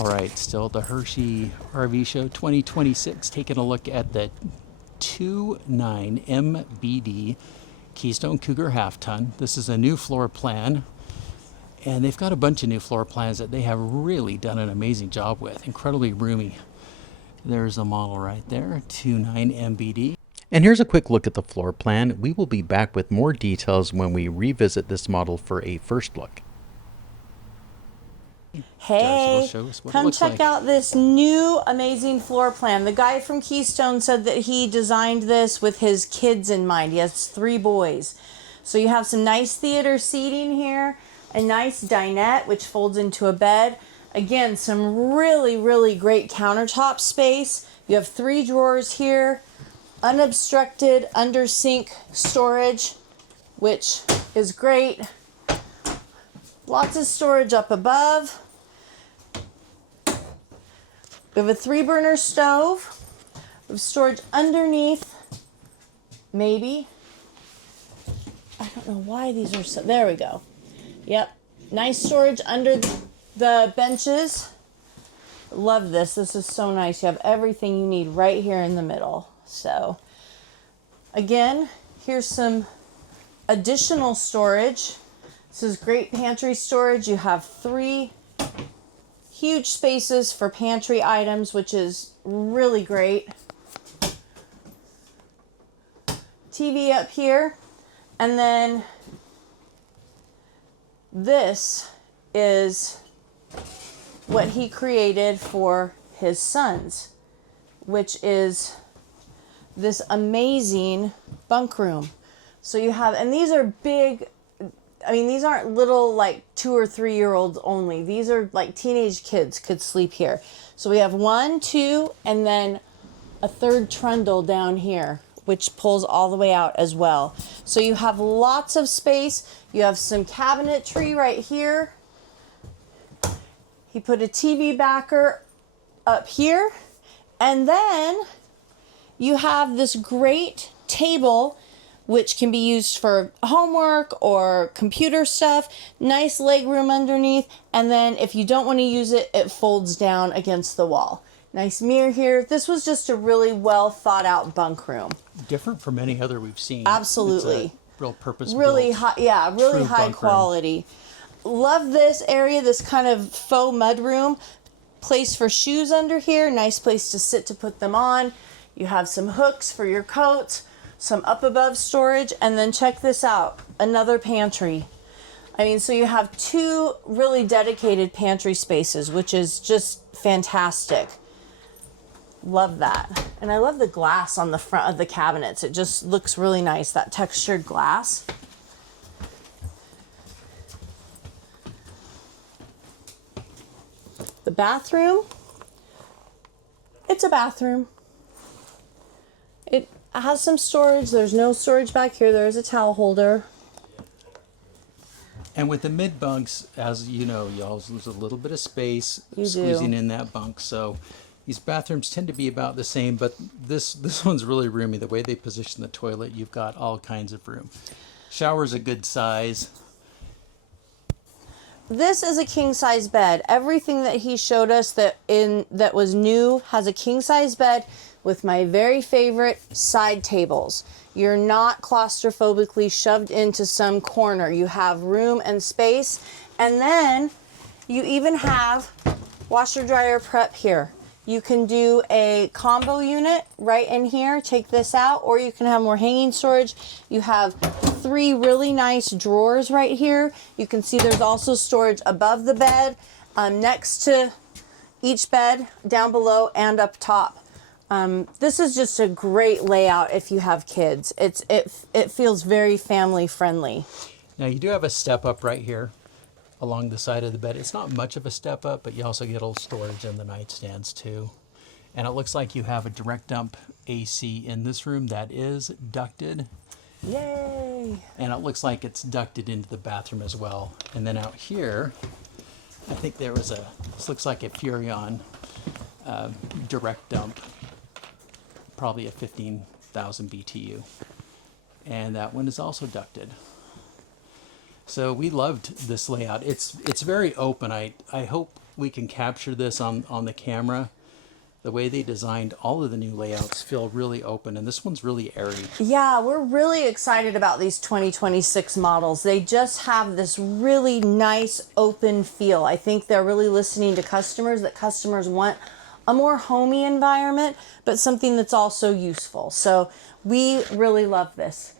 All right, still the Hershey RV Show 2026, taking a look at the 29MBD Keystone Cougar Half-Ton. This is a new floor plan, and they've got a bunch of new floor plans that they have really done an amazing job with. Incredibly roomy. There's the model right there, 29MBD. And here's a quick look at the floor plan. We will be back with more details when we revisit this model for a first look. Hey, come check out this new amazing floor plan. The guy from Keystone said that he designed this with his kids in mind. He has 3 boys. So you have some nice theater seating here, a nice dinette which folds into a bed. Again, some really great countertop space. You have 3 drawers here, unobstructed under sink storage, which is great. Lots of storage up above. We have a 3-burner stove. We have storage underneath. Maybe. I don't know why these are so... There we go. Yep. Nice storage under the benches. Love this. This is so nice. You have everything you need right here in the middle. So, again, here's some additional storage. This is great pantry storage. You have 3 huge spaces for pantry items, which is really great. TV up here. And then this is what he created for his sons, which is this amazing bunk room. So you have, and these are big, I mean, these aren't little like 2 or 3 year olds only. These are like teenage kids could sleep here. So we have 1, 2, and then a 3rd trundle down here, which pulls all the way out as well. So you have lots of space. You have some cabinetry right here. He put a TV backer up here. And then you have this great table which can be used for homework or computer stuff. Nice leg room underneath. And then if you don't want to use it, it folds down against the wall. Nice mirror here. This was just a really well thought out bunk room. Different from any other we've seen. Absolutely. It's a real purpose-built. Really high, yeah, really high quality. Love this area, this kind of faux mud room. Place for shoes under here. Nice place to sit to put them on. You have some hooks for your coats. Some up above storage, and then check this out, another pantry. I mean, so you have 2 really dedicated pantry spaces, which is just fantastic. Love that. And I love the glass on the front of the cabinets. It just looks really nice, that textured glass. The bathroom, it's a bathroom. It has some storage. There's no storage back here. There is a towel holder. And with the mid-bunks, as you know, y'all, there's a little bit of space squeezing in that bunk. So these bathrooms tend to be about the same, but this one's really roomy. The way they position the toilet, you've got all kinds of room. Shower's a good size. This is a king-size bed. Everything that he showed us that was new has a king-size bed with my very favorite side tables. You're not claustrophobically shoved into some corner. You have room and space. And then you even have washer dryer prep here. You can do a combo unit right in here, take this out, or you can have more hanging storage. You have 3 really nice drawers right here. You can see there's also storage above the bed, next to each bed, down below, and up top. This is just a great layout if you have kids. It feels very family friendly. Now you do have a step up right here along the side of the bed. It's not much of a step up, but you also get a little storage in the nightstands too. And it looks like you have a direct dump AC in this room that is ducted. Yay! And it looks like it's ducted into the bathroom as well. And then out here, I think there was this looks like a Furrion direct dump. Probably a 15,000 BTU. And that one is also ducted. So we loved this layout. It's very open. I hope we can capture this on the camera. The way they designed all of the new layouts feel really open, and this one's really airy. Yeah, we're really excited about these 2026 models. They just have this really nice open feel. I think they're really listening to customers, that customers want a more homey environment, but something that's also useful. So we really love this.